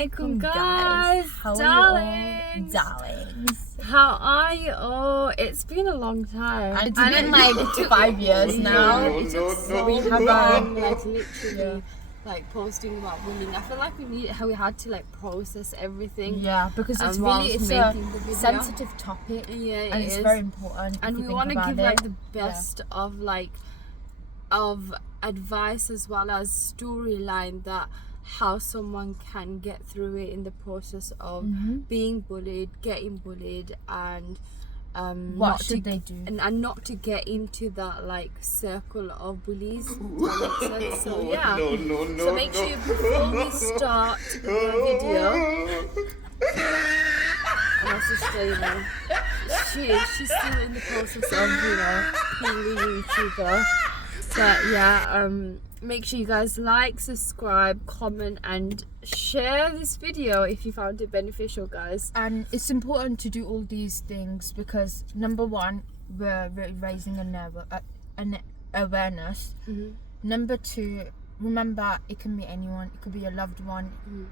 alaikum, guys. How Darlings. are you all? Darlings. How are you all? It's been a long time. And it's been like 5 years now. We haven't like literally like posting about bullying. I feel like we had to like process everything. Yeah, because it's whilst a making the video. sensitive topic. Yeah, and it's very important. And we want to give like the best of advice as well as storyline that how someone can get through it in the process of being bullied, getting bullied, and what should they do, and not to get into that like circle of bullies. Does that make sense? So yeah, so make sure before we start the video, and also stay she's still in the process of being a YouTuber. But yeah, make sure you guys like, subscribe, comment and share this video if you found it beneficial, guys. And it's important to do all these things because number one, we're raising an awareness. Number two, remember it can be anyone. It could be your loved one, it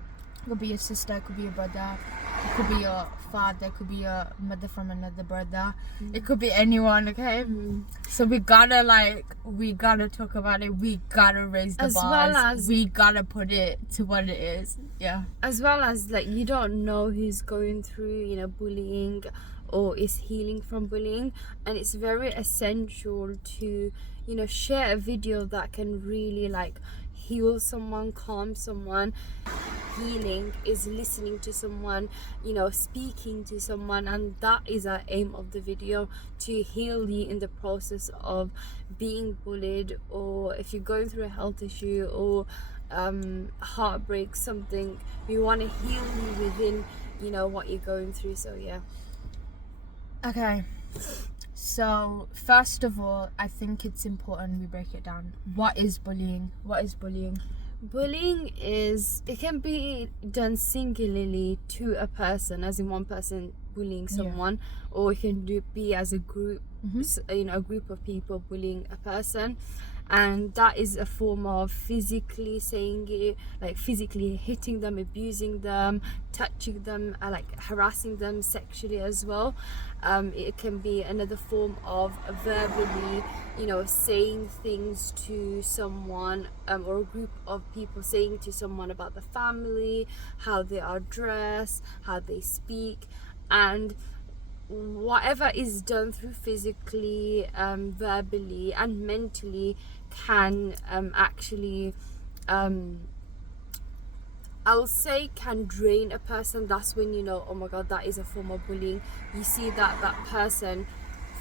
could be your sister, it could be your brother, it could be your father, it could be your mother from another brother, it could be anyone, okay? So we gotta talk about it, we gotta raise the bars, we gotta put it to what it is. Yeah, as well as like you don't know who's going through bullying or is healing from bullying, and it's very essential to share a video that can really like heal someone, calm someone. Healing is listening to someone, speaking to someone, and that is our aim of the video, to heal you in the process of being bullied, or if you're going through a health issue or heartbreak, something, we want to heal you within what you're going through. So yeah, okay. So first of all, I think it's important we break it down. What is bullying? Bullying it can be done singularly to a person, as in one person bullying someone, or it can be as a group, a group of people bullying a person. And that is a form of physically saying it, like physically hitting them, abusing them, touching them, like harassing them sexually as well. It can be another form of verbally, saying things to someone, or a group of people saying to someone about the family, how they are dressed, how they speak, and whatever is done through physically, verbally and mentally can actually I'll say can drain a person. That's when oh my god, that is a form of bullying. You see that person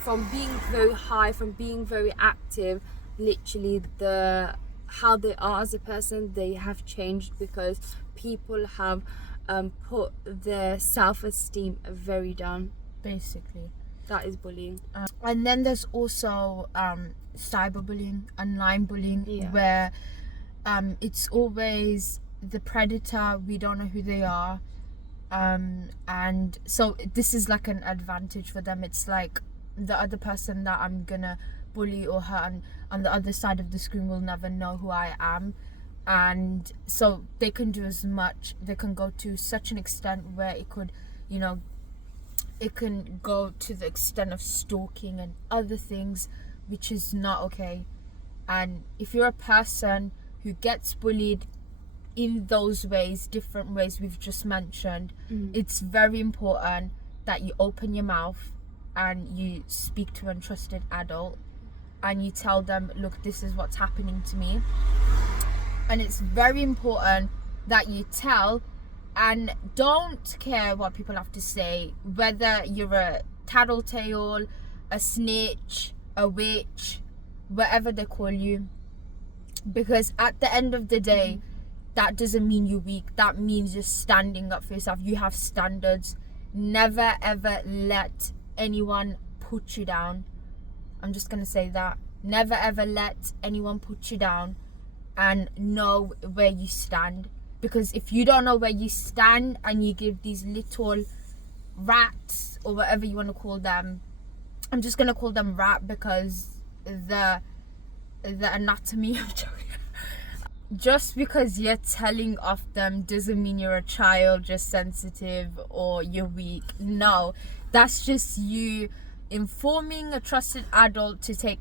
from being very high, from being very active, literally how they are as a person, they have changed because people have put their self-esteem very down. Basically, that is bullying. And then there's also cyberbullying, online bullying, where it's always the predator, we don't know who they are, and so this is like an advantage for them. It's like the other person that I'm gonna bully or hurt on the other side of the screen will never know who I am, and so they can do as much, they can go to such an extent where it could it can go to the extent of stalking and other things, which is not okay. And if you're a person who gets bullied in those ways, different ways we've just mentioned, it's very important that you open your mouth and you speak to an trusted adult and you tell them, look, this is what's happening to me. And it's very important that you tell and don't care what people have to say, whether you're a tattletale, a snitch, a witch, whatever they call you, because at the end of the day, that doesn't mean you're weak. That means you're standing up for yourself. You have standards. Never ever let anyone put you down. I'm just gonna say that. Never ever let anyone put you down, and know where you stand. Because if you don't know where you stand and you give these little rats, or whatever you want to call them, I'm just gonna call them rat because the anatomy of just because you're telling off them doesn't mean you're a child, just sensitive, or you're weak. No, that's just you informing a trusted adult to take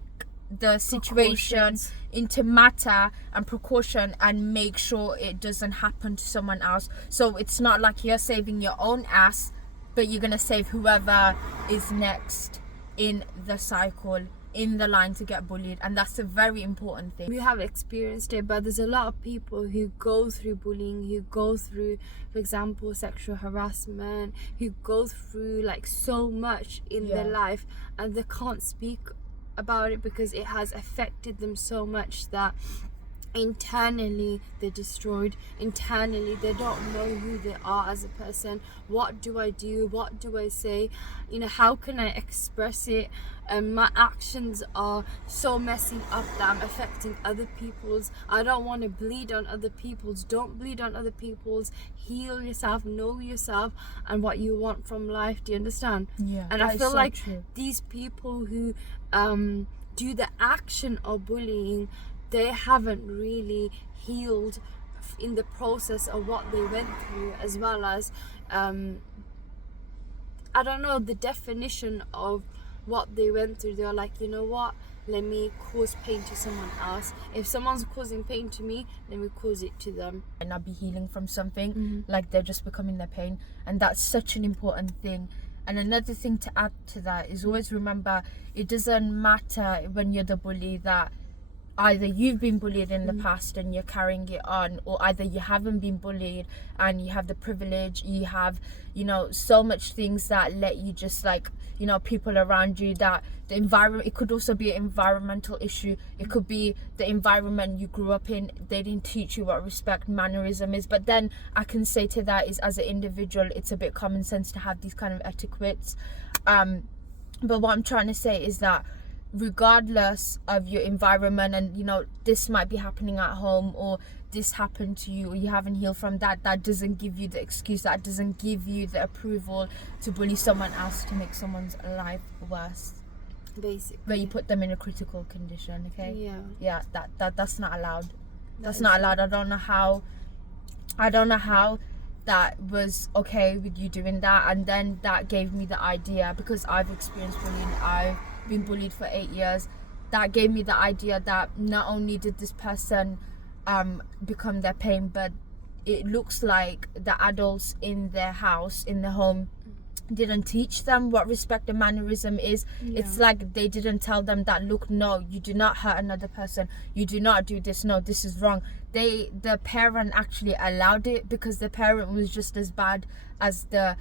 the situation into matter and precaution and make sure it doesn't happen to someone else. So it's not like you're saving your own ass, but you're gonna save whoever is next in the cycle, in the line to get bullied. And that's a very important thing. We have experienced it, but there's a lot of people who go through bullying, who go through, for example, sexual harassment, who go through like so much in their life, and they can't speak about it because it has affected them so much that internally they're destroyed. Internally they don't know who they are as a person. What do I do? What do I say? You know, how can I express it? My actions are so messing up that I'm affecting other people's. I don't want to bleed on other people's. Don't bleed on other people's. Heal yourself, know yourself and what you want from life. Do you understand? Yeah. And I feel so like true. These people who do the action of bullying, they haven't really healed in the process of what they went through, as well as I don't know the definition of what they went through. They're like, you know what, let me cause pain to someone else. If someone's causing pain to me, let me cause it to them. And not be healing from something, like they're just becoming their pain. And that's such an important thing. And another thing to add to that is always remember, it doesn't matter when you're the bully that either you've been bullied in the past and you're carrying it on, or either you haven't been bullied and you have the privilege, you have, you know, so much things that let you just like, you know, people around you, that the environment, it could also be an environmental issue. It could be the environment you grew up in, they didn't teach you what respect mannerism is. But then I can say to that is, as an individual, it's a bit common sense to have these kind of etiquettes. But what I'm trying to say is that regardless of your environment, and you know, this might be happening at home, or this happened to you, or you haven't healed from that, that doesn't give you the excuse, that doesn't give you the approval to bully someone else, to make someone's life worse, basically, where you put them in a critical condition. Okay, yeah, that's not allowed. That's not allowed. I don't know how that was okay with you doing that. And then that gave me the idea, because I've experienced bullying, I've been bullied for 8 years, that gave me the idea that not only did this person become their pain, but it looks like the adults in their house, in the home, didn't teach them what respect and mannerism is. It's like they didn't tell them that, look, no, you do not hurt another person, you do not do this, no, this is wrong. The parent actually allowed it, because the parent was just as bad as the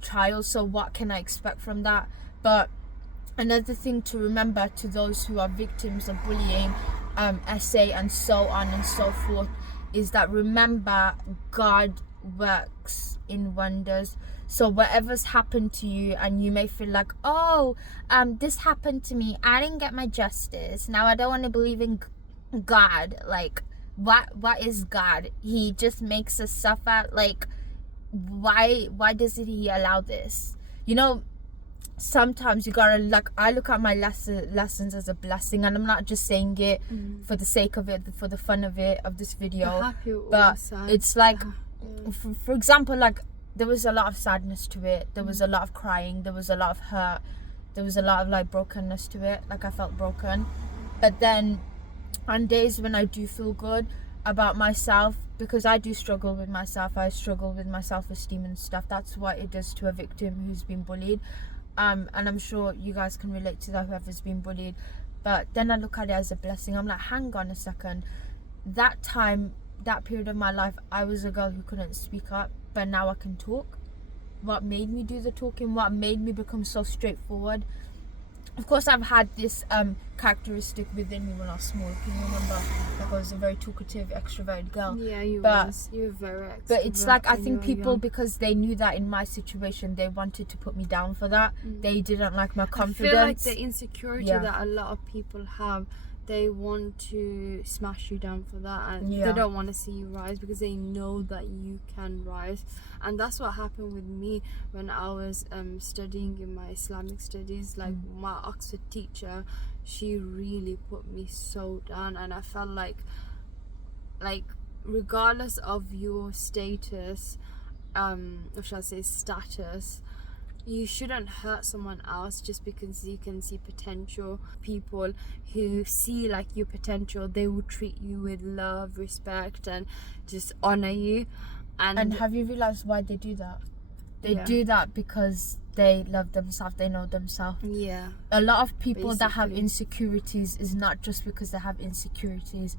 child. So what can I expect from that? But another thing to remember to those who are victims of bullying, SA and so on and so forth, is that remember, God works in wonders. So whatever's happened to you, and you may feel like, oh, this happened to me, I didn't get my justice, now I don't want to believe in God. Like, what is God? He just makes us suffer. Like, why doesn't he allow this? You know, sometimes you gotta, like, I look at my lessons as a blessing, and I'm not just saying it for the sake of it, for the fun of it, of this video, but it's like, for example, like, there was a lot of sadness to it, there was a lot of crying, there was a lot of hurt, there was a lot of like brokenness to it. Like, I felt broken. But then on days when I do feel good about myself, because I do struggle with myself, I struggle with my self-esteem and stuff, that's what it does to a victim who's been bullied. And I'm sure you guys can relate to that, whoever's been bullied. But then I look at it as a blessing. I'm like, hang on a second, that time, that period of my life, I was a girl who couldn't speak up, but now I can talk. What made me do the talking? What made me become so straightforward? Of course, I've had this characteristic within me when I was small. Can you remember? Like, I was a very talkative, extroverted girl. Yeah, you were very extrovert. But it's like, I think people, because they knew that in my situation, they wanted to put me down for that. They didn't like my confidence. I feel like the insecurity that a lot of people have, they want to smash you down for that, and they don't want to see you rise, because they know that you can rise. And that's what happened with me when I was studying in my Islamic studies. Like, my Oxford teacher, she really put me so down, and I felt like like, regardless of your status, or should I say status, you shouldn't hurt someone else just because you can see potential. People who see like your potential, they will treat you with love, respect, and just honor you. And have you realized why they do that? They do that because they love themselves, they know themselves. Yeah. A lot of people that have insecurities is not just because they have insecurities,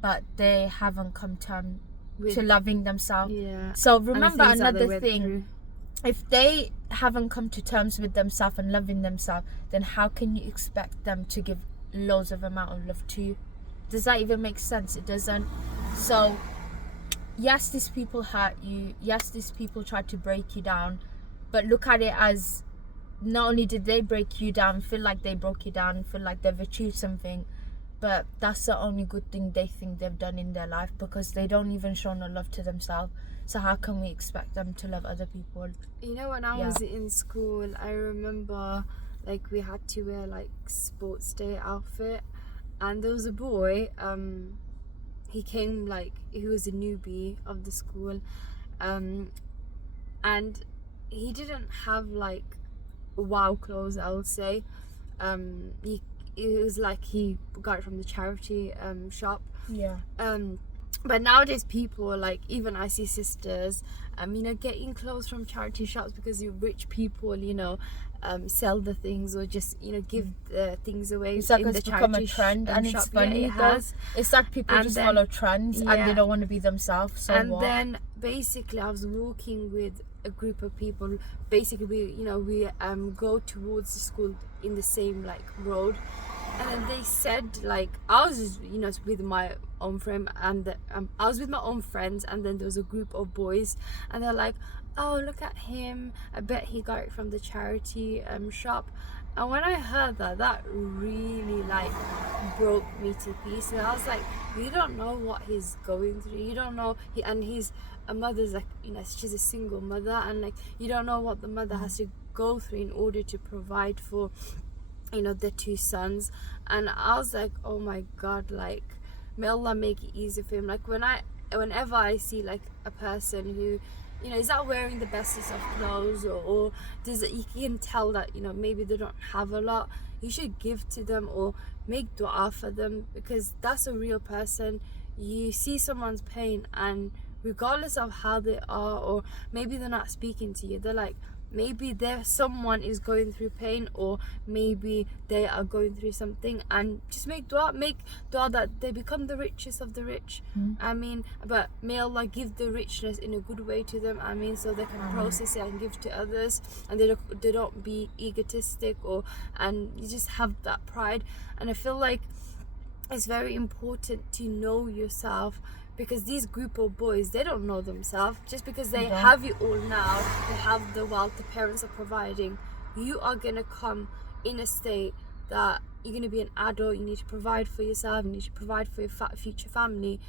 but they haven't come to loving themselves. Yeah. So remember another thing. If they haven't come to terms with themselves and loving themselves, then how can you expect them to give loads of amount of love to you? Does that even make sense? It doesn't. So yes, these people hurt you. Yes, these people tried to break you down. But look at it as, not only did they break you down, feel like they broke you down, feel like they've achieved something, but that's the only good thing they think they've done in their life, because they don't even show no love to themselves. So how can we expect them to love other people? You know, when I was in school, I remember like we had to wear like sports day outfit, and there was a boy, he came, like, he was a newbie of the school, and he didn't have like wow clothes, I would say. It was like he got it from the charity shop. But nowadays people, like, even I see sisters, you know, getting clothes from charity shops because you rich people, you know, sell the things, or just, you know, give things away. It's like in it's the become charity a trend, and it's funny. Yeah, it has. It's like people just follow trends, and they don't want to be themselves. So and then basically I was walking with a group of people. Basically we go towards the school in the same like road, and then they said, like, I was just, you know, with my own friend, and I was with my own friends, and then there was a group of boys, and they're like, oh, look at him, I bet he got it from the charity shop. And when I heard that, that really like broke me to pieces. I was like, you don't know what he's going through, you don't know. He's a mother's, like, you know, she's a single mother, and like, you don't know what the mother has to go through in order to provide for, you know, the two sons. And I was like, oh my god, like, may Allah make it easy for him. Like, whenever I see like a person who, you know, is not wearing the bestest of clothes, or does it, you can tell that, you know, maybe they don't have a lot, you should give to them or make dua for them, because that's a real person. You see someone's pain, and regardless of how they are, or maybe they're not speaking to you, they're like, maybe someone is going through pain, or maybe they are going through something, and just make dua that they become the richest of the rich. I mean, but may Allah give the richness in a good way to them, I mean, so they can process it and give to others, and they don't be egotistic, and you just have that pride. And I feel like it's very important to know yourself, because these group of boys, they don't know themselves. Just because they have it all now, they have the wealth, the parents are providing, you are going to come in a state that you're going to be an adult, you need to provide for yourself, you need to provide for your future family.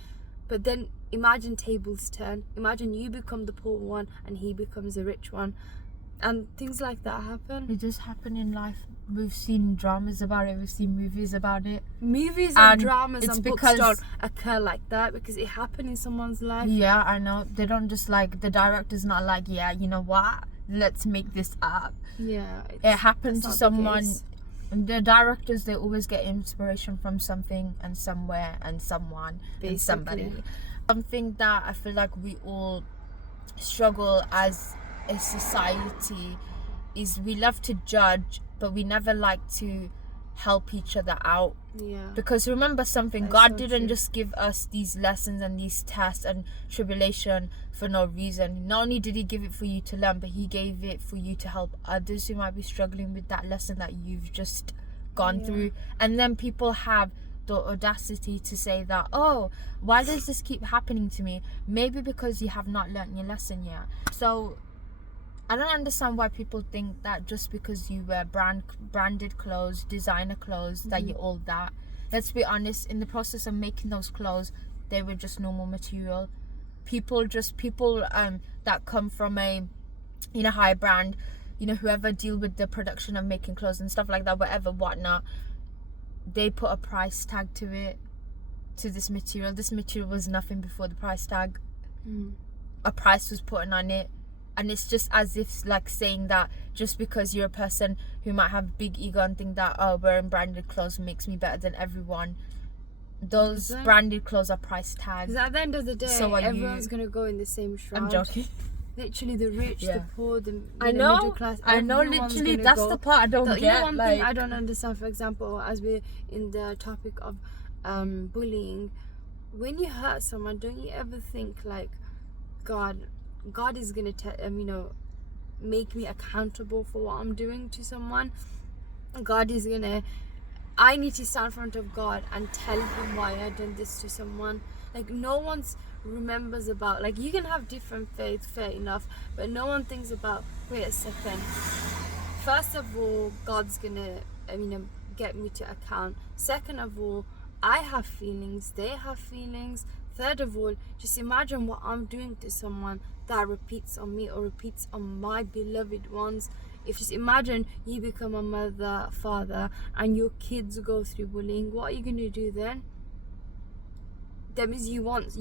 But then imagine tables turn, imagine you become the poor one and he becomes a rich one, and things like that happen. It just happen in life. We've seen dramas about it, we've seen movies about it. Movies and dramas and books don't occur like that, because it happened in someone's life. Yeah, I know. They don't just like, the director's not like, yeah, you know what, let's make this up. Yeah, it happened to someone. The directors, they always get inspiration from something and somewhere and someone, basically, and somebody. Something that I feel like we all struggle as a society is, we love to judge, but we never like to help each other out. Yeah. Because remember something, God didn't just give us these lessons and these tests and tribulation for no reason. Not only did he give it for you to learn, but he gave it for you to help others who might be struggling with that lesson that you've just gone through. And then people have the audacity to say that, oh, why does this keep happening to me? Maybe because you have not learnt your lesson yet. So I don't understand why people think that just because you wear branded clothes, designer clothes, that you're all that. Let's be honest, in the process of making those clothes, they were just normal material. People that come from a, you know, high brand, you know, whoever deal with the production of making clothes and stuff like that, whatever, whatnot, they put a price tag to it. to this material. This material was nothing before the price tag. A price was put on it, and it's just as if like saying that just because you're a person who might have big ego and think that, oh, wearing branded clothes makes me better than everyone, those branded clothes are price tagged. Because at the end of the day, so everyone's gonna go in the same shroud. I'm joking. Literally, the rich, the poor, the middle class. I know. Literally, that's the part I don't get. You know, one thing I don't understand. For example, as we're in the topic of bullying, when you hurt someone, don't you ever think like, God is gonna make me accountable for what I'm doing to someone? God is gonna. I need to stand in front of God and tell him why I done this to someone. Like, no one's remembers about, like, you can have different faith, fair enough, but no one thinks about, wait a second, first of all, God's gonna get me to account. Second of all, I have feelings, they have feelings. Third of all, just imagine what I'm doing to someone that repeats on me or repeats on my beloved ones. If just imagine you become a mother, father, and your kids go through bullying, what are you going to do then? That means you want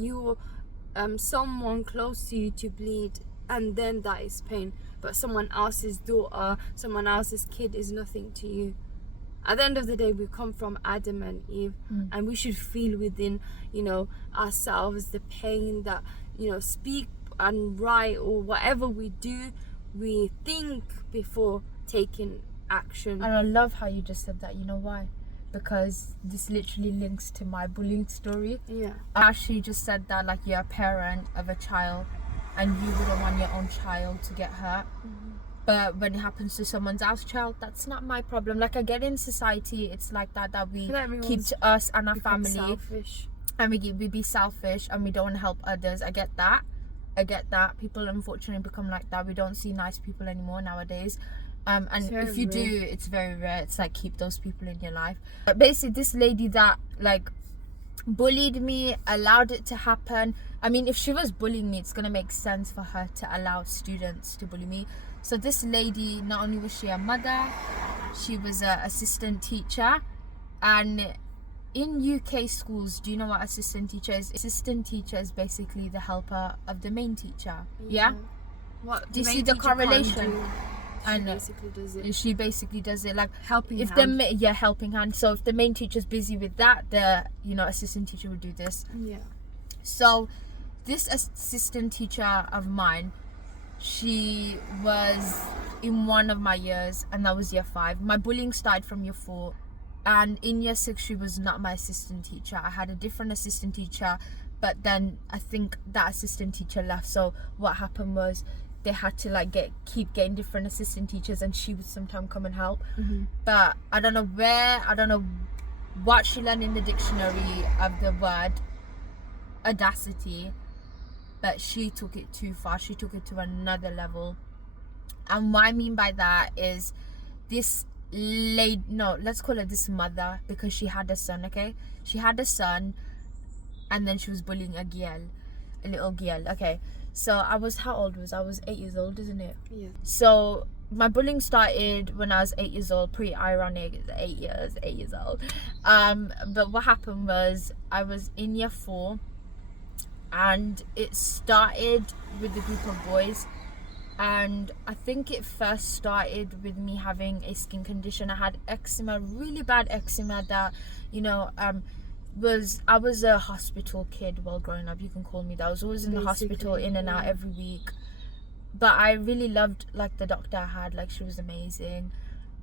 someone close to you to bleed, and then that is pain. But someone else's daughter, someone else's kid is nothing to you. At the end of the day, we come from Adam and Eve, and we should feel within, ourselves the pain that, speak and write or whatever we do, we think before taking action. And I love how you just said that. You know why? Because this literally links to my bullying story. Yeah. I actually just said that, like, you're a parent of a child and you wouldn't want your own child to get hurt. But when it happens to someone else's child, that's not my problem. Like, I get in society, it's like that we keep to us and our family. Selfish. And we be selfish and we don't help others. I get that. People unfortunately become like that. We don't see nice people anymore nowadays. And if you do, it's very rare. It's like, keep those people in your life. But basically, this lady that like bullied me, allowed it to happen. I mean, if she was bullying me, it's gonna make sense for her to allow students to bully me. So this lady, not only was she a mother, she was an assistant teacher. And in UK schools, do you know what assistant teacher is? Assistant teacher is basically the helper of the main teacher. Yeah? What, do you see the correlation? She basically does it like helping if hand. Helping hand. So if the main teacher's busy with that, the assistant teacher would do this. Yeah. So this assistant teacher of mine, she was in one of my years, and that was year 5. My bullying started from year 4, and in year 6 she was not my assistant teacher. I had a different assistant teacher, but then I think that assistant teacher left. So what happened was they had to keep getting different assistant teachers, and she would sometimes come and help. But I don't know what she learned in the dictionary of the word audacity, but she took it too far. She took it to another level. And what I mean by that is this lady, no, let's call her this mother, because she had a son. Okay, she had a son, and then she was bullying a little girl. Okay, so how old was I? Was 8 years old, isn't it? Yeah. So my bullying started when I was 8 years old. Pretty ironic, 8 years old. But what happened was I was in year 4, and it started with a group of boys. And I think it first started with me having a skin condition. I had eczema, really bad eczema that, I was a hospital kid while growing up. You can call me that. I was always in the hospital, in and out every week. But I really loved the doctor I had. She was amazing.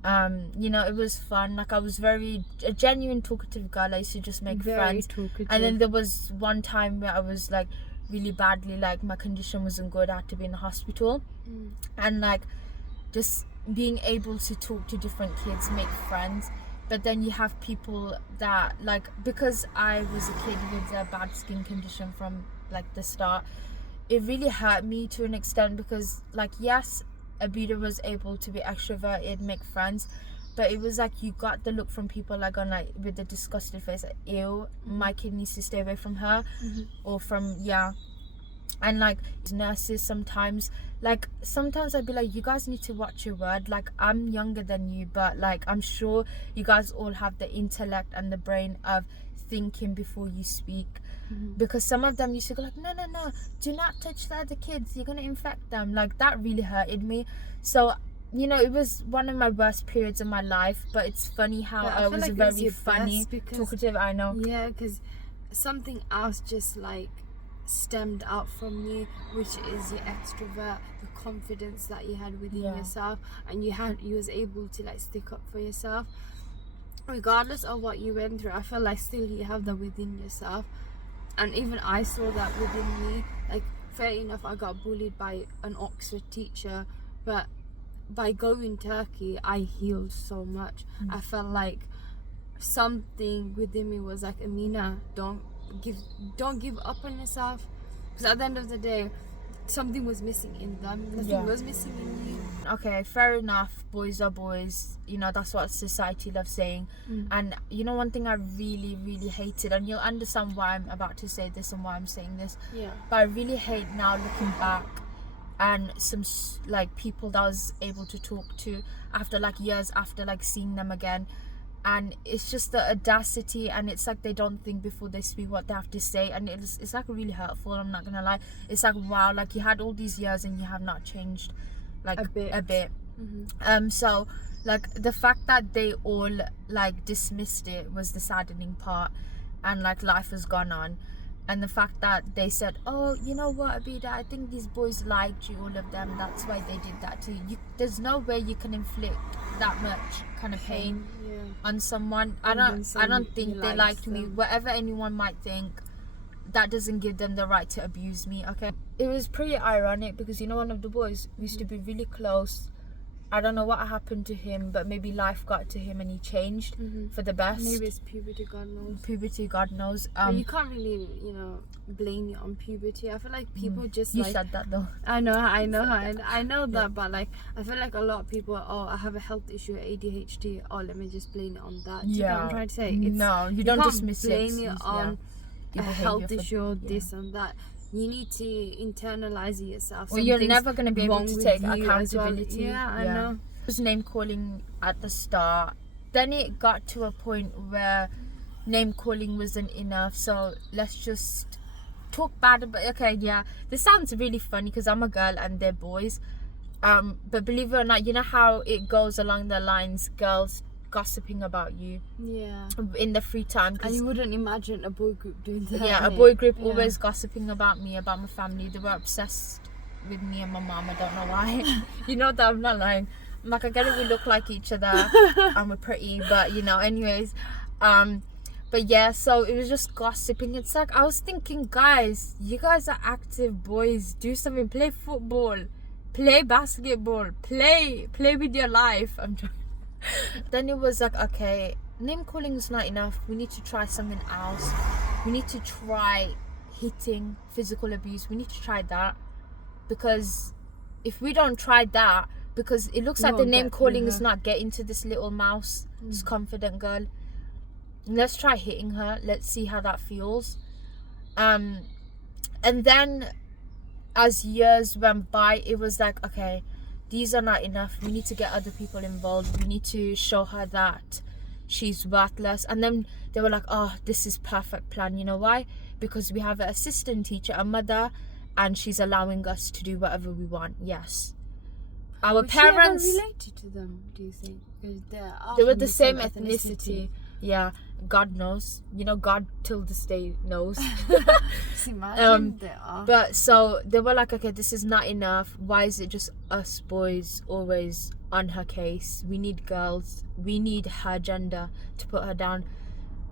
It was fun. I was a genuine talkative girl. I used to just make friends. Talkative. And then there was one time where I was really badly, my condition wasn't good. I had to be in the hospital. And just being able to talk to different kids, make friends. But then you have people that because I was a kid with a bad skin condition from the start, it really hurt me to an extent, because yes, Abidah was able to be extroverted, make friends, but it was you got the look from people with the disgusted face, ew, my kid needs to stay away from her. Or from and nurses sometimes I'd be you guys need to watch your word. I'm younger than you, but I'm sure you guys all have the intellect and the brain of thinking before you speak. Because some of them used to go like, no, do not touch the other kids, you're gonna infect them. Like, that really hurted me. So, you know, it was one of my worst periods of my life, but it's funny how I was like very funny, talkative. I know. Yeah, because something else just like stemmed out from you, which is your extrovert, the confidence that you had within yourself, and you was able to like stick up for yourself regardless of what you went through. I feel like still you have that within yourself, and even I saw that within me. Like, fair enough, I got bullied by an Oxford teacher, but by going Turkey I healed so much. I felt like something within me was like, Amina, don't give up on yourself, because at the end of the day something was missing in them. Nothing was missing in you. Okay, fair enough, boys are boys, you know, that's what society loves saying. And you know, one thing I really hated, and you'll understand why I'm about to say this and why I'm saying this, but I really hate now looking back, and some like people that I was able to talk to after like years after like seeing them again, and it's just the audacity, and it's like they don't think before they speak what they have to say, and it's like really hurtful. I'm not gonna lie. It's like, wow, like you had all these years and you have not changed like a bit. So like the fact that they all like dismissed it was the saddening part, and like life has gone on. And the fact that they said, oh, you know what, Abidah, I think these boys liked you, all of them, that's why they did that to you. There's no way you can inflict that much kind of pain on someone. I don't think they liked me. Whatever anyone might think, that doesn't give them the right to abuse me, okay? It was pretty ironic because, you know, one of the boys, we used to be really close. I don't know what happened to him, but maybe life got to him and he changed for the best. Maybe it's puberty, God knows. Puberty, God knows. But you can't really, you know, blame it on puberty. I feel like people just you like... said that though. I know that, but like, I feel like a lot of people, oh, I have a health issue, ADHD, oh, let me just blame it on that. Do you know what I'm trying to say? No, you don't dismiss it. Blame it on a health issue or this and that. You need to internalize it yourself. Well, you're never going to be able to take accountability. Well. I know. It was name calling at the start. Then it got to a point where name calling wasn't enough. So let's just talk bad about. Okay, this sounds really funny because I'm a girl and they're boys. But believe it or not, you know how it goes along the lines, girls gossiping about you in the free time, and you wouldn't imagine a boy group doing that. A boy group always gossiping about me, about my family. They were obsessed with me and my mom. I don't know why. You know that I'm not lying. I'm like, I get it, we look like each other and we're pretty, but you know, anyways. But yeah, so it was just gossiping. It's like, I was thinking, guys, you guys are active boys, do something, play football, play basketball, play with your life. I'm trying. Then it was like, okay, name calling is not enough, we need to try something else. We need to try hitting, physical abuse. We need to try that, because if we don't try that, because it looks like the name calling is not getting to this little mouse, this confident girl, let's try hitting her. Let's see how that feels. And then as years went by, it was like, okay, these are not enough, we need to get other people involved, we need to show her that she's worthless. And then they were like, oh, this is perfect plan. You know why? Because we have an assistant teacher, a mother, and she's allowing us to do whatever we want. Yes, our parents related to them, do you think? They were the same ethnicity. Yeah, God knows. You know, God till this day knows. Just imagine they are. But so they were like, okay, this is not enough. Why is it just us boys always on her case? We need girls. We need her gender to put her down.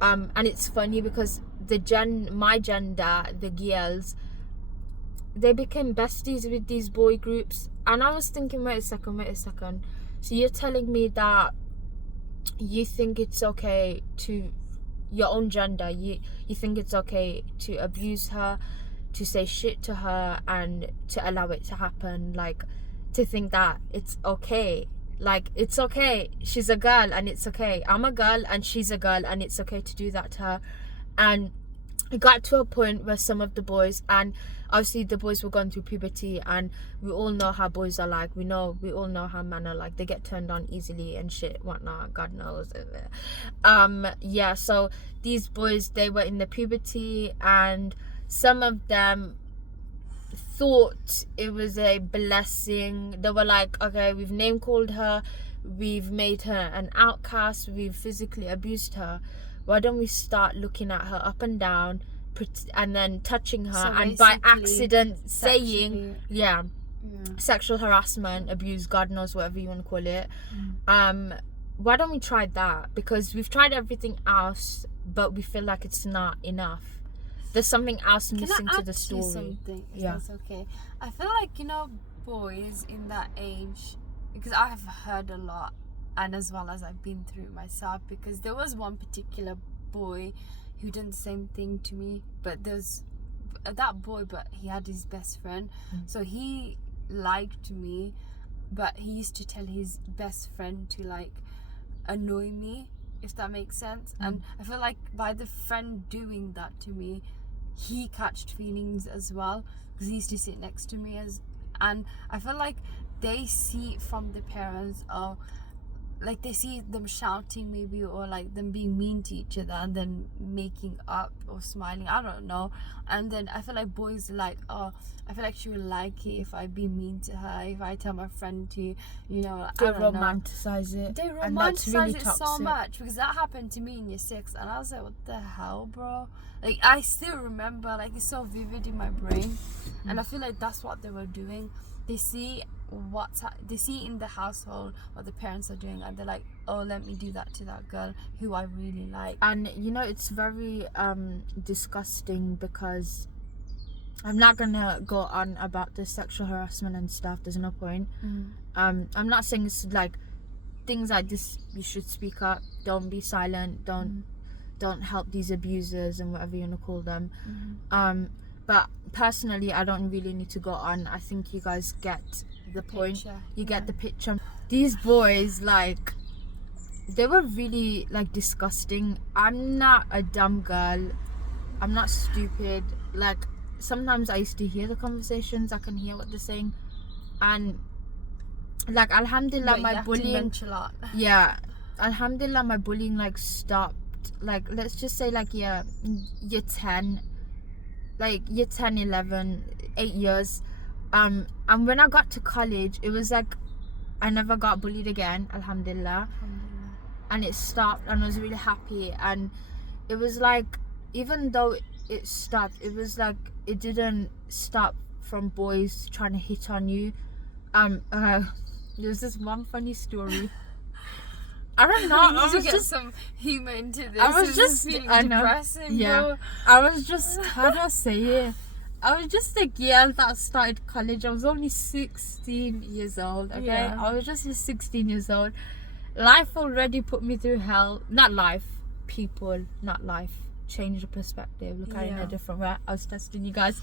And it's funny because my gender, the girls, they became besties with these boy groups. And I was thinking, wait a second. So you're telling me that you think it's okay to your own gender, you think it's okay to abuse her, to say shit to her, and to allow it to happen, like to think that it's okay, like it's okay, she's a girl and it's okay, I'm a girl and she's a girl and it's okay to do that to her. And it got to a point where some of the boys, and obviously the boys were going through puberty, and we all know how boys are like. We all know how men are like. They get turned on easily and shit, whatnot. God knows. Yeah. So these boys, they were in the puberty, and some of them thought it was a blessing. They were like, okay, we've name called her, we've made her an outcast, we've physically abused her. Why don't we start looking at her up and down, and then touching her, So and by accident sexually. saying, sexual harassment, abuse, God knows, whatever you want to call it. Why don't we try that? Because we've tried everything else, but we feel like it's not enough. There's something else missing to the story. Something, if that's okay. I feel like, boys in that age, because I have heard a lot, and as well as I've been through it myself, because there was one particular boy who did the same thing to me, but there's that boy, but he had his best friend, so he liked me, but he used to tell his best friend to like annoy me, if that makes sense. And I feel like by the friend doing that to me, he catched feelings as well, because he used to sit next to me, and I feel like they see from the parents, or like they see them shouting maybe, or like them being mean to each other and then making up or smiling, I don't know. And then I feel like boys are like, oh, I feel like she would like it if I be mean to her, if I tell my friend to, they romanticize it. They and that's really romanticize it toxic. so much, because that happened to me in year 6, and I was like, what the hell, bro? Like, I still remember, like, it's so vivid in my brain. And I feel like that's what they were doing. They see they see in the household what the parents are doing, and they're like, oh, let me do that to that girl who I really like. And it's very disgusting, because I'm not gonna go on about the sexual harassment and stuff. There's no point. I'm not saying it's like things like this. You should speak up. Don't be silent. Don't help these abusers and whatever you want to call them. But personally, I don't really need to go on. I think you guys get the point. You get the picture. These boys, like, they were really like disgusting. I'm not a dumb girl. I'm not stupid. Like, sometimes I used to hear the conversations. I can hear what they're saying, and like, alhamdulillah, my bullying. Alhamdulillah, my bullying like stopped. Like, let's just say like year 10, like year 10, 11, 8 years. And when I got to college, it was like I never got bullied again, alhamdulillah. And it stopped, and I was really happy. And it was like, even though it stopped, it was like it didn't stop from boys trying to hit on you. There's this one funny story. I don't know. I was just some humor into this. I was just feeling depressing, bro. I was just, how do I say it? I was just a girl that started college. I was only 16 years old, okay? Yeah. I was just 16 years old. Life already put me through hell. Not life. People, not life. Change the perspective. Look at it in a different way. I was testing you guys.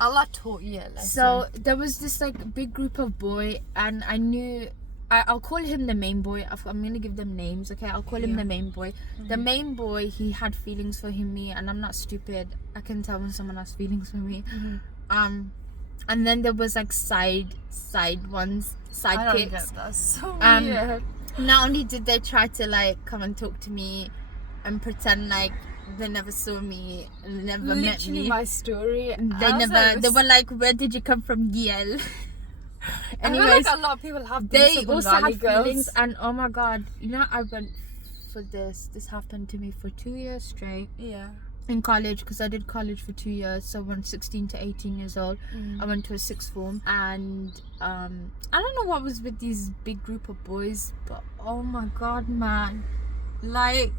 Allah taught you a lesson. So there was this like big group of boy, and I knew... I'll call him the main boy. I'm gonna give them names, okay? I'll call him the main boy. The main boy, he had feelings for me, and I'm not stupid. I can tell when someone has feelings for me. And then there was like sidekicks. I don't get that. So weird. Not only did they try to like come and talk to me and pretend like they never saw me and never met me. My story. They were like, where did you come from, Giel? Anyways, I feel like a lot of people have they also have girls. feelings, and oh my god, I went for this happened to me for 2 years straight in college, because I did college for 2 years. So when 16 to 18 years old, I went to a sixth form, and I don't know what was with these big group of boys, but oh my god, man, like,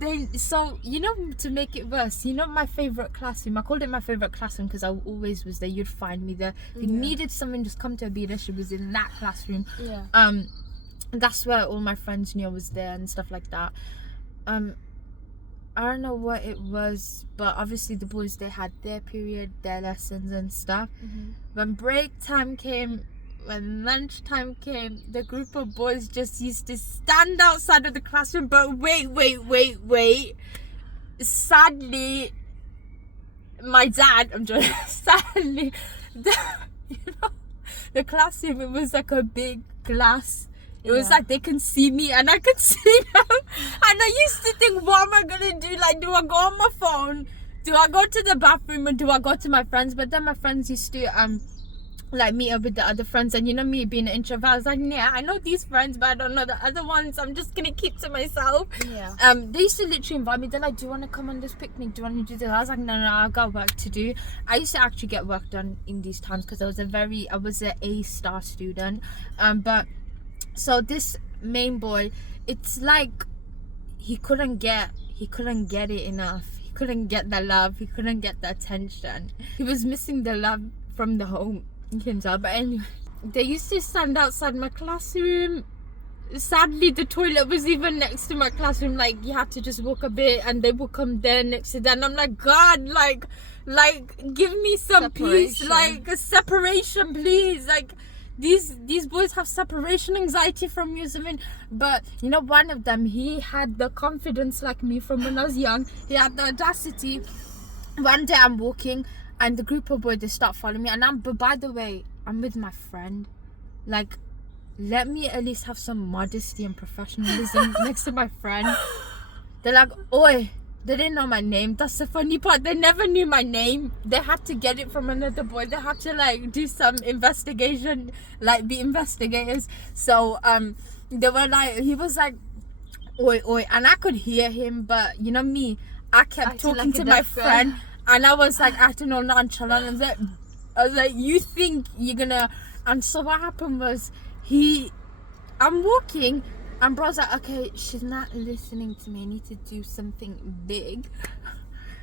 to make it worse, my favorite classroom, I called it my favorite classroom because I always was there. You'd find me there. If you needed something, just come to Abidah. She was in that classroom. That's where all my friends knew I was there and stuff like that. I don't know what it was, but obviously the boys, they had their period, their lessons and stuff. When break time came, when lunchtime came, the group of boys just used to stand outside of the classroom. But wait. sadly, my dad, I'm joking, sadly, the classroom, it was like a big glass. It was like they can see me and I could see them. And I used to think, what am I going to do? Like, do I go on my phone? Do I go to the bathroom, or do I go to my friends? But then my friends used to like meet up with the other friends, and you know me being an introvert, I was like, yeah, I know these friends, but I don't know the other ones. I'm just gonna keep to myself. They used to literally invite me. They're like, do you want to come on this picnic? Do you want to do this? I was like, no, I've got work to do. I used to actually get work done in these times because I was an A-star student. But so this main boy, it's like he couldn't get it enough. He couldn't get the love. He couldn't get the attention. He was missing the love from the home. You can tell. But anyway, they used to stand outside my classroom. Sadly, the toilet was even next to my classroom. Like, you had to just walk a bit, and they would come there next to that. And I'm like, God, like give me some peace, like a separation, please. Like, these boys have separation anxiety from you or something. But you know, one of them, he had the confidence like me from when I was young. He had the audacity. One day I'm walking, and the group of boys, they start following me, but by the way, I'm with my friend. Like, let me at least have some modesty and professionalism next to my friend. They're like, oi. They didn't know my name. That's the funny part. They never knew my name. They had to get it from another boy. They had to like do some investigation, like be investigators. So they were like, he was like, oi, and I could hear him, but you know me, I kept talking to my friend, and I was like acting all nonchalant. I was like, you think you're gonna? And so what happened was, I'm walking. And bro's like, okay, she's not listening to me. I need to do something big.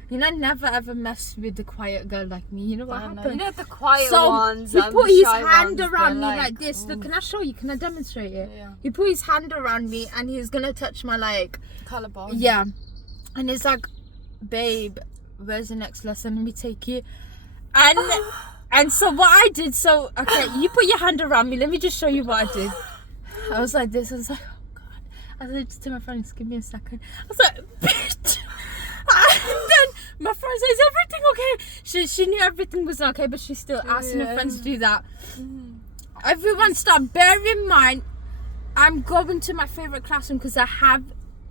You know, never ever mess with the quiet girl like me. You know what happened? You know the quiet so ones. He put his hand ones, around me like this. Look, can I show you? Can I demonstrate it? Yeah. He put his hand around me, and he's gonna touch my like collarbone. Yeah. And he's like, babe, where's the next lesson? Let me take you. And and so what I did. So okay, you put your hand around me. Let me just show you what I did. I was like this. I was like, I said to my friend, just give me a second. I was like, bitch. And then my friend says, everything okay? She knew everything was okay, but she's still asking her friends to do that. Everyone stop. Bear in mind, I'm going to my favourite classroom because I have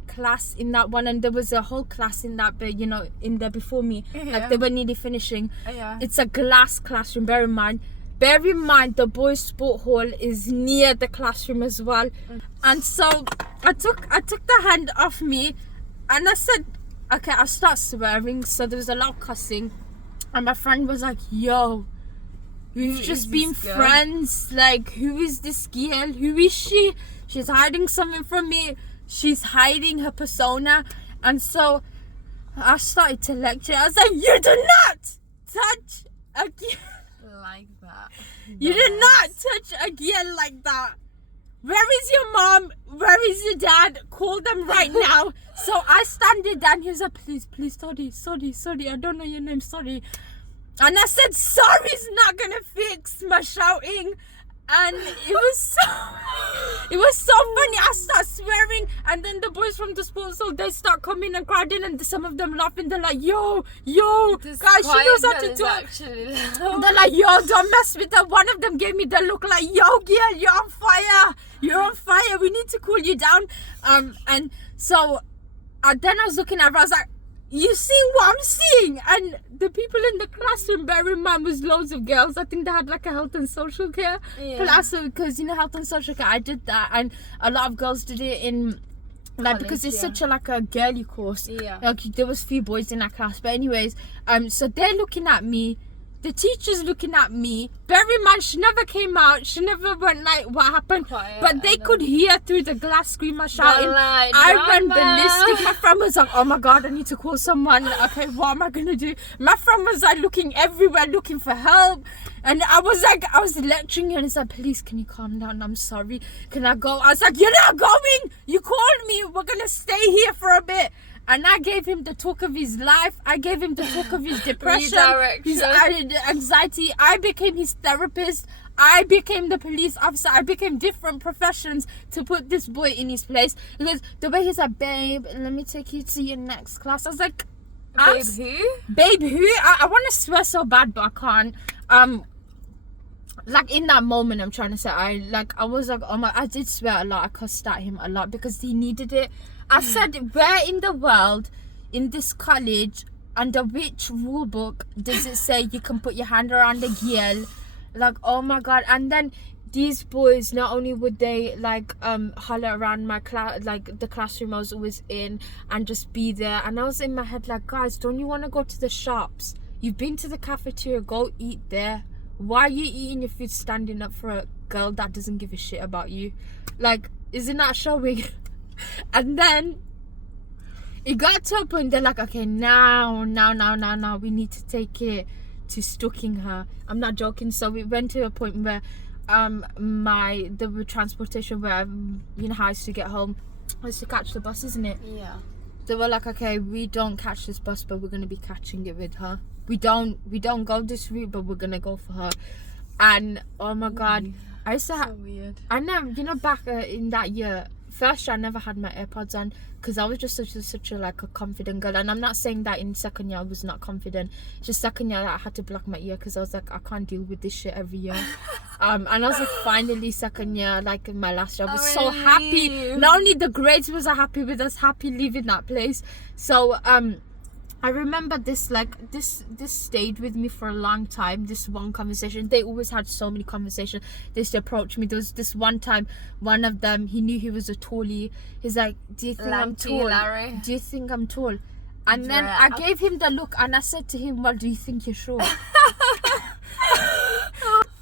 class in that one, and there was a whole class in that, but you know, in there before me. Like, they were nearly finishing. It's a glass classroom, bear in mind. Bear in mind, the boys' sport hall is near the classroom as well. And so I took the hand off me, and I said, okay, I'll start swearing. So there was a lot of cussing, and my friend was like, yo, we've just been friends. Like, who is this girl? Who is she? She's hiding something from me. She's hiding her persona. And so I started to lecture. I was like, you do not touch a girl like that. You did not touch a girl like that. Where is your mom? Where is your dad? Call them right now. So I standed there, and he was like, please, sorry, I don't know your name, sorry. And I said, sorry's not gonna fix my shouting. And it was so funny. I start swearing, and then the boys from the sports hall, they start coming and crowding, and some of them laughing. They're like, yo, this guys, she knows how to talk. They're like, yo, don't mess with her. One of them gave me the look like, yo, girl, you're on fire. You're on fire. We need to cool you down. And so then I was looking at her. I was like, you seeing what I'm seeing? And the people in the classroom, bear in mind, was loads of girls. I think they had like a health and social care class, because you know, health and social care, I did that, and a lot of girls did it in like college, because it's such a like a girly course. Like, there was few boys in that class, but anyways, so they're looking at me. The teacher's looking at me. Bear in mind, she never came out. She never went like, what happened? Quiet, but they could hear through the glass screamer shouting. Like, I went ballistic. My friend was like, oh my God, I need to call someone. Okay, what am I going to do? My friend was like looking everywhere, looking for help. And I was lecturing her, and it's like, please, can you calm down? I'm sorry. Can I go? I was like, you're not going. You called me. We're going to stay here for a bit. And I gave him the talk of his life. I gave him the talk of his depression, his anxiety. I became his therapist. I became the police officer. I became different professions to put this boy in his place. Because the way he's like, babe, let me take you to your next class. I was like, Babe who? Babe who? I want to swear so bad, but I can't. Like in that moment, I'm trying to say, I was like, oh my, I did swear a lot. I cussed at him a lot because he needed it. I said, where in the world, in this college, under which rule book does it say you can put your hand around a girl? Like, oh my God. And then these boys, not only would they like holler around my class, like the classroom I was always in, and just be there, and I was in my head like, guys, don't you want to go to the shops? You've been to the cafeteria, go eat there. Why are you eating your food standing up for a girl that doesn't give a shit about you? Like, isn't that showing? And then it got to a point, they're like, okay, now we need to take it to stalking her. I'm not joking. So we went to a point where the transportation where you know how I used to get home, I used to catch the bus, isn't it? Yeah. They were like, okay, we don't catch this bus, but we're gonna be catching it with her. We don't go this route, but we're gonna go for her. And oh my God, I used to So weird. I never, you know, back in that year, first year I never had my AirPods on because I was just such a like a confident girl. And I'm not saying that in second year I was not confident. Just second year I had to block my ear because I was like, I can't deal with this shit every year. And I was like, finally second year, like in my last year, I was so happy. Not only the grades was I happy with, I was happy leaving that place. So I remember this stayed with me for a long time. This one conversation. They always had so many conversations. They used to approach me. There was this one time, one of them, he knew he was a tallie. He's like, do you think I'm tall? Larry. Do you think I'm tall? And then I gave him the look and I said to him, well, do you think you're short?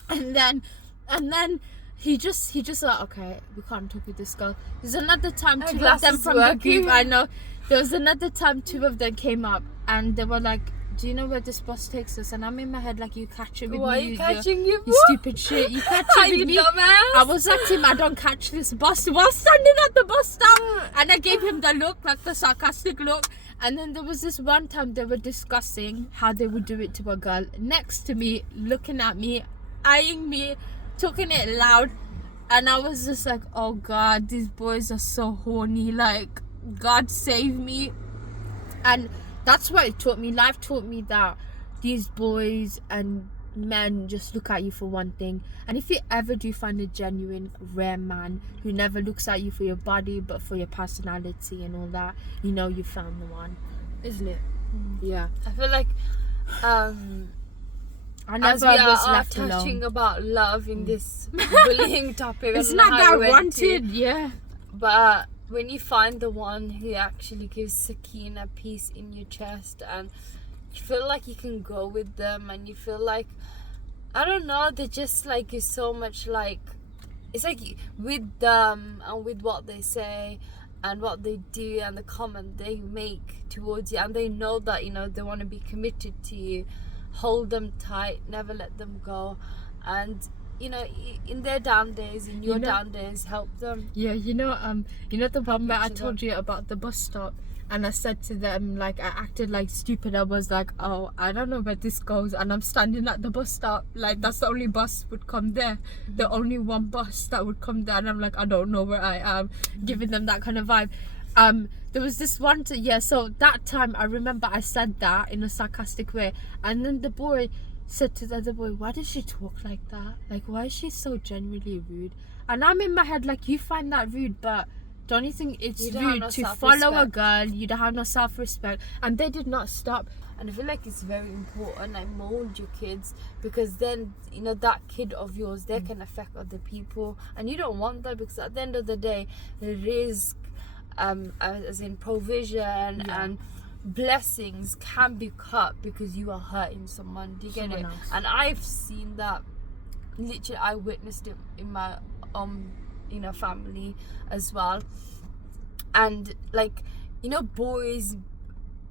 and then he just like, okay, we can't talk with this girl. There's another time two of them from the group, I know. There was another time two of them came up and they were like, do you know where this bus takes us? And I'm in my head like, you catch it with Why me. are you catching you? You stupid shit. You catch it with me. I was like him, I don't catch this bus. While standing at the bus stop. And I gave him the look, like the sarcastic look. And then there was this one time they were discussing how they would do it to a girl next to me, looking at me, eyeing me, talking it loud. And I was just like, oh God, these boys are so horny. Like, God save me. And that's what it taught me. Life taught me that these boys and men just look at you for one thing. And if you ever do find a genuine, rare man who never looks at you for your body but for your personality and all that, you know you found the one, isn't it? Yeah. I feel like I never as we was are left touching alone. about love in this bullying topic, It's and not how that I we went wanted, to, yeah. but when you find the one who actually gives Sakina peace in your chest, and you feel like you can go with them, and you feel like, I don't know, they're just like, you're so much like, it's like with them and with what they say and what they do and the comment they make towards you, and they know that, you know, they want to be committed to you. Hold them tight, never let them go, and you know, in their down days, in your down days, help them. Yeah, you know the one where I told you about the bus stop, and I said to them, like, I acted like stupid. I was like, oh, I don't know where this goes, and I'm standing at the bus stop, like that's the only bus would come there, the only one bus that would come there, and I'm like, I don't know where I am, giving them that kind of vibe. There was this one so that time I remember I said that in a sarcastic way, and then the boy said to the other boy, why does she talk like that? Like, why is she so genuinely rude? And I'm in my head like, you find that rude, but don't you think it's rude to follow a girl? You don't have no self-respect. And they did not stop. And I feel like it's very important, like, mold your kids, because then, you know, that kid of yours, they can affect other people, and you don't want that, because at the end of the day, the risk, as in provision and blessings can be cut because you are hurting someone. Do you get it? And I've seen that, literally I witnessed it in my you know, family as well. And like, you know, boys,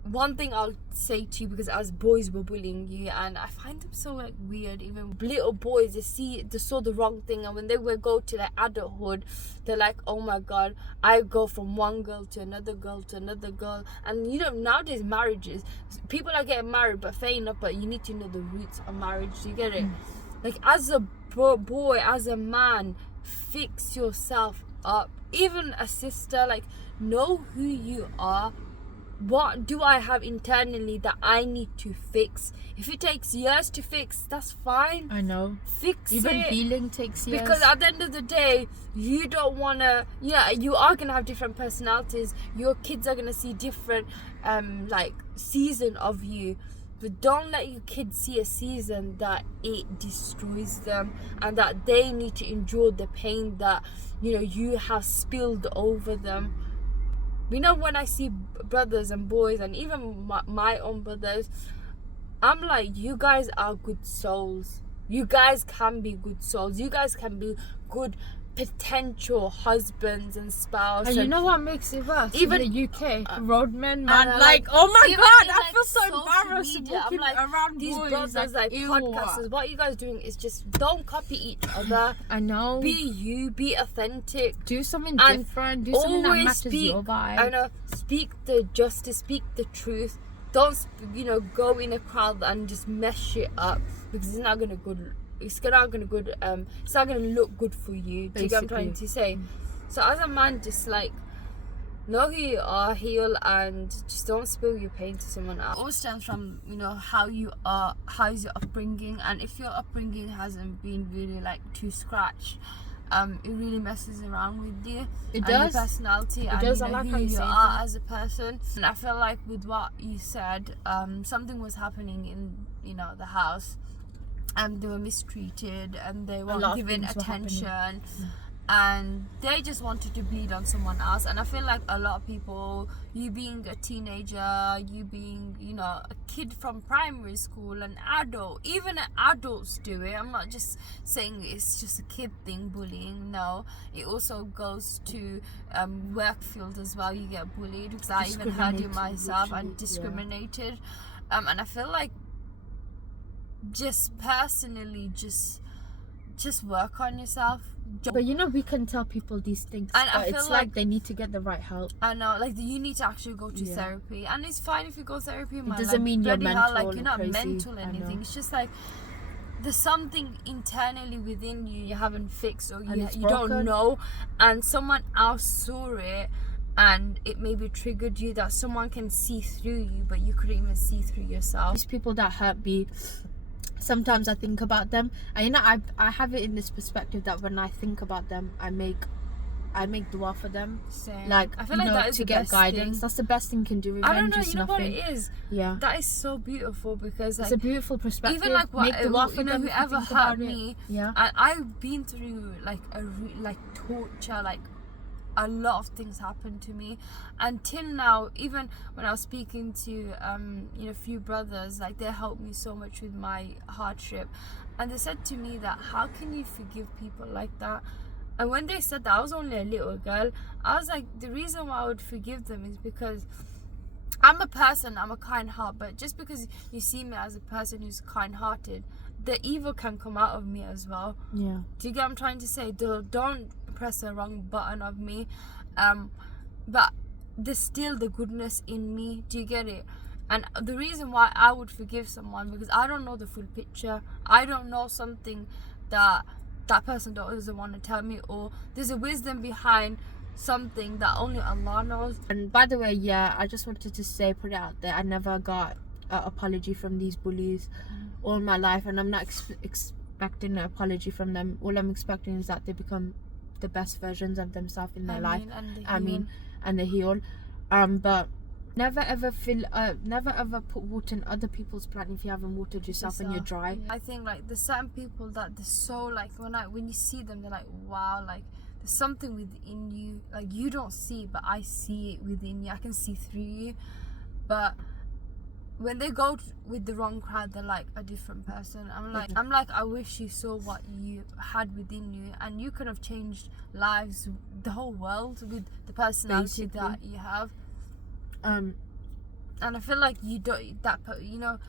one thing I'll say to you, because as boys were bullying you, and I find them so like weird, even little boys, they saw the wrong thing, and when they will go to their adulthood, they're like, oh my God, I go from one girl to another girl to another girl. And you know, nowadays marriages, people are getting married, but fair enough, but you need to know the roots of marriage. Do you get it? Like, as a boy, as a man, fix yourself up. Even a sister, like, know who you are. What do I have internally that I need to fix? If it takes years to fix, that's fine. I know. Fix Even it. healing takes years. Because at the end of the day, you don't want to... Yeah, you are going to have different personalities. Your kids are going to see different, like, season of you. But don't let your kids see a season that it destroys them, and that they need to endure the pain that, you know, you have spilled over them. You know, when I see brothers and boys, and even my own brothers, I'm like, you guys are good souls. You guys can be good souls. You guys can be good potential husbands and spouses. And you know what makes it worse? Even in the UK, roadmen, man, like, oh my even god, in, I like, feel so social embarrassed media, walking I'm like, around these boys, brothers, like ew. podcasters, what you guys doing is just don't copy each other. I know. Be you, be authentic. Do something And different. Do something that always matches speak, your vibe. I know, speak the justice, speak the truth. Don't, you know, go in a crowd and just mess shit up, because it's not gonna good. It's not gonna good. It's not gonna look good for you. Do you get what I'm trying to say? So as a man, just like, know who you are, heal, and just don't spill your pain to someone else. It all stems from, you know, how you are, how's your upbringing, and if your upbringing hasn't been really like too scratched, it really messes around with you. It and does. your personality, It and does. you I know, like who how you you say are that. as a person. And I feel like with what you said, something was happening in, you know, the house, and they were mistreated, and they weren't given attention. And they just wanted to bleed on someone else. And I feel like a lot of people, you being a teenager, you being, you know, a kid from primary school, an adult, even adults do it. I'm not just saying it's just a kid thing, bullying. No, it also goes to work field as well. You get bullied, because I even heard it myself, and discriminated. And I feel like, just personally, just work on yourself. But you know, we can tell people these things, and but I feel it's like they need to get the right help. I know, like, you need to actually go to therapy, and it's fine if you go therapy. It doesn't mean you're mental, like, you're not crazy. mental or anything. It's just like there's something internally within you haven't fixed, or you don't know, and someone else saw it, and it maybe triggered you, that someone can see through you, but you couldn't even see through yourself. These people that hurt me, sometimes I think about them, and you know, I have it in this perspective that when I think about them, I make dua for them. Same. Like, I feel like that is to the get best guidance thing. That's the best thing you can do. Revenge I don't know, is you know nothing. what it is? Yeah, that is so beautiful, because, like, it's a beautiful perspective. even like what, make dua for you know, them, whoever hurt me, yeah, and I've been through like like torture, like a lot of things happened to me until now. Even when I was speaking to you know, a few brothers, like, they helped me so much with my hardship, and they said to me that, how can you forgive people like that? And when they said that, I was only a little girl. I was like, the reason why I would forgive them is because I'm a person, I'm a kind heart, but just because you see me as a person who's kind-hearted, the evil can come out of me as well. yeah. Do you get what I'm trying to say? Don't press the wrong button of me, but there's still the goodness in me. Do you get it? And the reason why I would forgive someone, because I don't know the full picture. I don't know something that person doesn't want to tell me, or there's a wisdom behind something that only Allah knows. And by the way, yeah, I just wanted to say, put it out there, I never got an apology from these bullies all my life, and I'm not expecting an apology from them. All I'm expecting is that they become the best versions of themselves in their life. And they heal. But never ever put water in other people's plant if you haven't watered yourself and you're dry. Yeah. I think, like, there's certain people that they're so, like, when you see them, they're like, wow, like, there's something within you, like, you don't see it, but I see it within you. I can see through you. But when they go with the wrong crowd, they're like a different person. I'm like, I wish you saw what you had within you, and you could have changed lives, the whole world, with the personality that you have. And I feel like you don't, you know,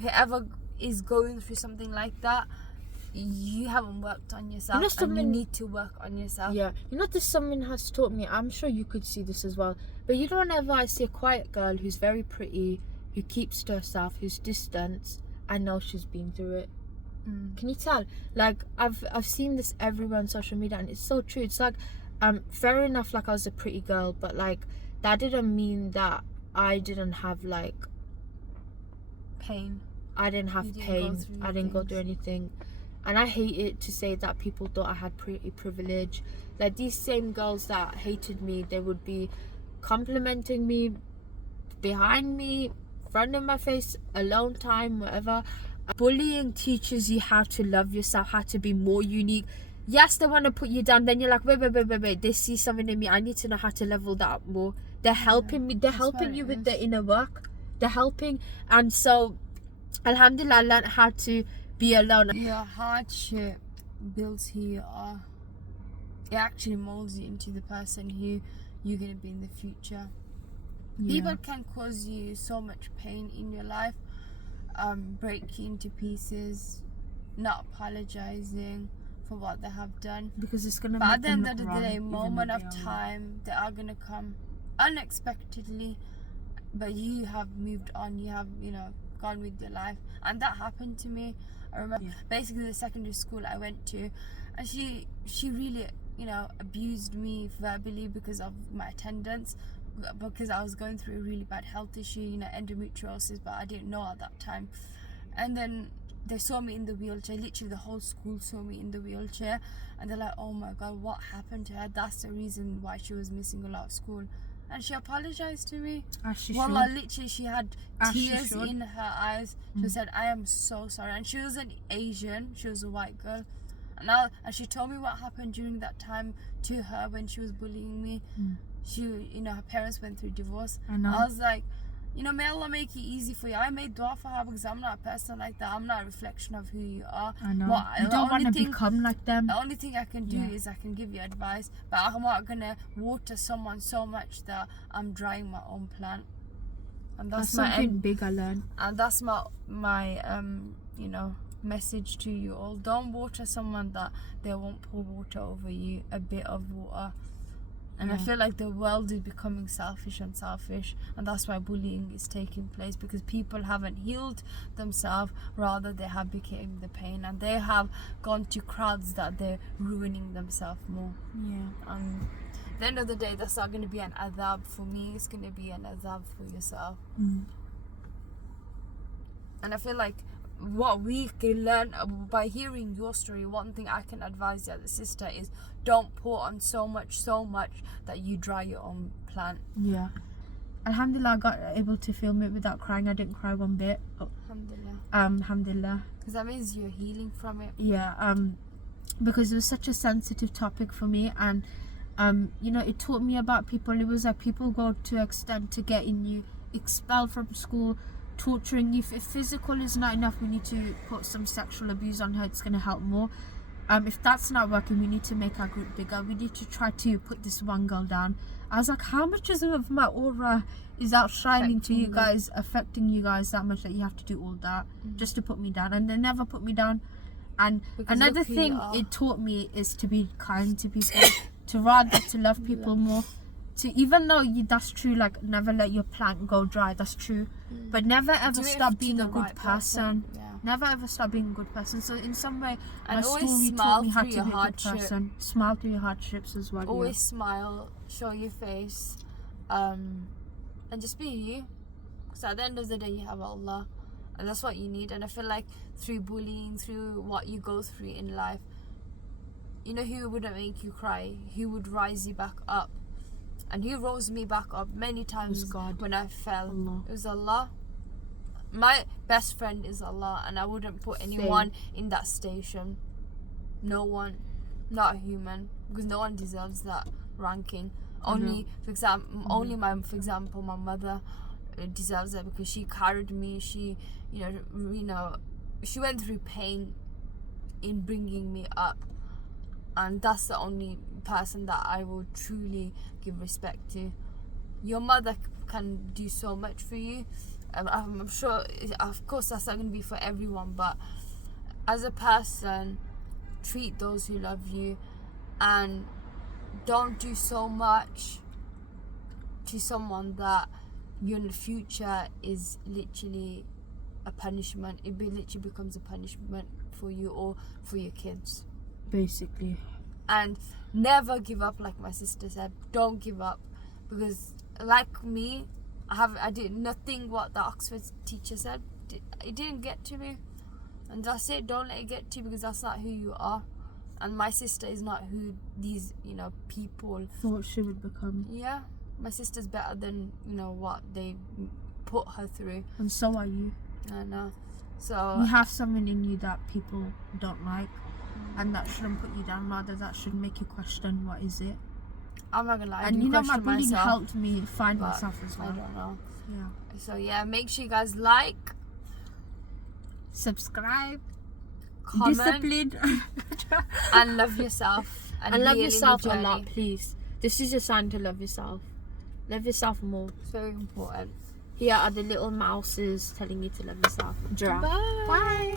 whoever is going through something like that, you haven't worked on yourself, you know, and you need to work on yourself. Yeah, you know, this someone has taught me, I'm sure you could see this as well, but you know, whenever I see a quiet girl who's very pretty, who keeps to herself, who's distant, I know she's been through it. Can you tell? Like, I've seen this everywhere on social media, and it's so true. It's like, fair enough, like, I was a pretty girl, but like, that didn't mean that I didn't have like pain. I didn't have pain. I didn't go through anything. And I hate it to say that people thought I had pretty privilege. Like, these same girls that hated me, they would be complimenting me behind me, front of my face, alone time, whatever. Bullying teaches you how to love yourself, how to be more unique. Yes, they want to put you down. Then you're like, wait. They see something in me. I need to know how to level that up more. They're helping me. They're helping you with the inner work. They're helping. And so, alhamdulillah, I learned how to be alone. Your hardship builds who you are. It actually molds you into the person who you're going to be in the future. People can cause you so much pain in your life, break you into pieces, not apologizing for what they have done, because it's gonna. But at the end of the day, moment of time, they are gonna come unexpectedly. But you have moved on. You have, gone with your life, and that happened to me. I remember basically the secondary school I went to, and she really, abused me verbally because of my attendance. Because I was going through a really bad health issue, endometriosis, but I didn't know at that time. And then they saw me in the wheelchair. Literally the whole school saw me in the wheelchair, and they're like, oh my god, what happened to her? That's the reason why she was missing a lot of school. And she apologized to me. Literally she had tears in her eyes. She said, I am so sorry. And she wasn't Asian, she was a white girl. And she told me what happened during that time to her when she was bullying me. She, her parents went through divorce. I was like, may Allah make it easy for you. I made dua for her because I'm not a person like that. I'm not a reflection of who you are. I know. You don't want to become like them. The only thing I can do is I can give you advice, but I'm not going to water someone so much that I'm drying my own plant. And that's something big I learned. And that's my message to you all. Don't water someone that they won't pour water over you, a bit of water. And I feel like the world is becoming selfish, and that's why bullying is taking place, because people haven't healed themselves, rather they have become the pain, and they have gone to crowds that they're ruining themselves more. And at the end of the day, that's not going to be an adab for me, it's going to be an adab for yourself. And I feel like what we can learn by hearing your story, one thing I can advise you as a sister is don't pour on so much that you dry your own plant. Alhamdulillah, I got able to film it without crying. I didn't cry one bit. Alhamdulillah. Because that means you're healing from it. Because it was such a sensitive topic for me, and it taught me about people. It was like people go to extent to getting you expelled from school, torturing you. If physical is not enough, we need to put some sexual abuse on her. It's going to help more. If that's not working, we need to make our group bigger. We need to try to put this one girl down. I was like, how much of my aura is outshining to you guys, affecting you guys that much that you have to do all that just to put me down? And they never put me down. And because another thing it taught me is to be kind to people, to love people more. To, even though that's true, like, never let your plant go dry, that's true, but never ever stop being a good person. Never ever stop being a good person. So in some way, and my story taught me how to be a good person. Smile through your hardships as well. Always smile, show your face, and just be you. Because at the end of the day, you have Allah, and that's what you need. And I feel like through bullying, through what you go through in life, who wouldn't make you cry, who would rise you back up. And he rose me back up many times when I fell. It was Allah. My best friend is Allah, and I wouldn't put anyone in that station. No one, not a human, because no one deserves that ranking. Only, for example, my mother deserves that, because she carried me. She, she went through pain in bringing me up. And that's the only person that I will truly give respect to. Your mother can do so much for you. I'm sure, of course, that's not going to be for everyone, but as a person, treat those who love you, and don't do so much to someone that your future is literally a punishment. It literally becomes a punishment for you or for your kids. Basically. And never give up, like my sister said. Don't give up, because like me, I did nothing what the Oxford teacher said. It didn't get to me, and that's it. Don't let it get to you, because that's not who you are. And my sister is not who these, people thought she would become. Yeah, my sister's better than, what they put her through. And so are you. I know. So you have something in you that people don't like, and that shouldn't put you down. Rather, that should make you question, what is it? I'm not gonna lie. And my bullying myself, helped me find myself as well. I don't know. Yeah. So yeah, make sure you guys like, subscribe, comment, discipline, and love yourself. And love yourself a lot, please. This is your sign to love yourself. Love yourself more. It's very important. Here are the little mouses telling you to love yourself. Giraffe. Bye. Bye.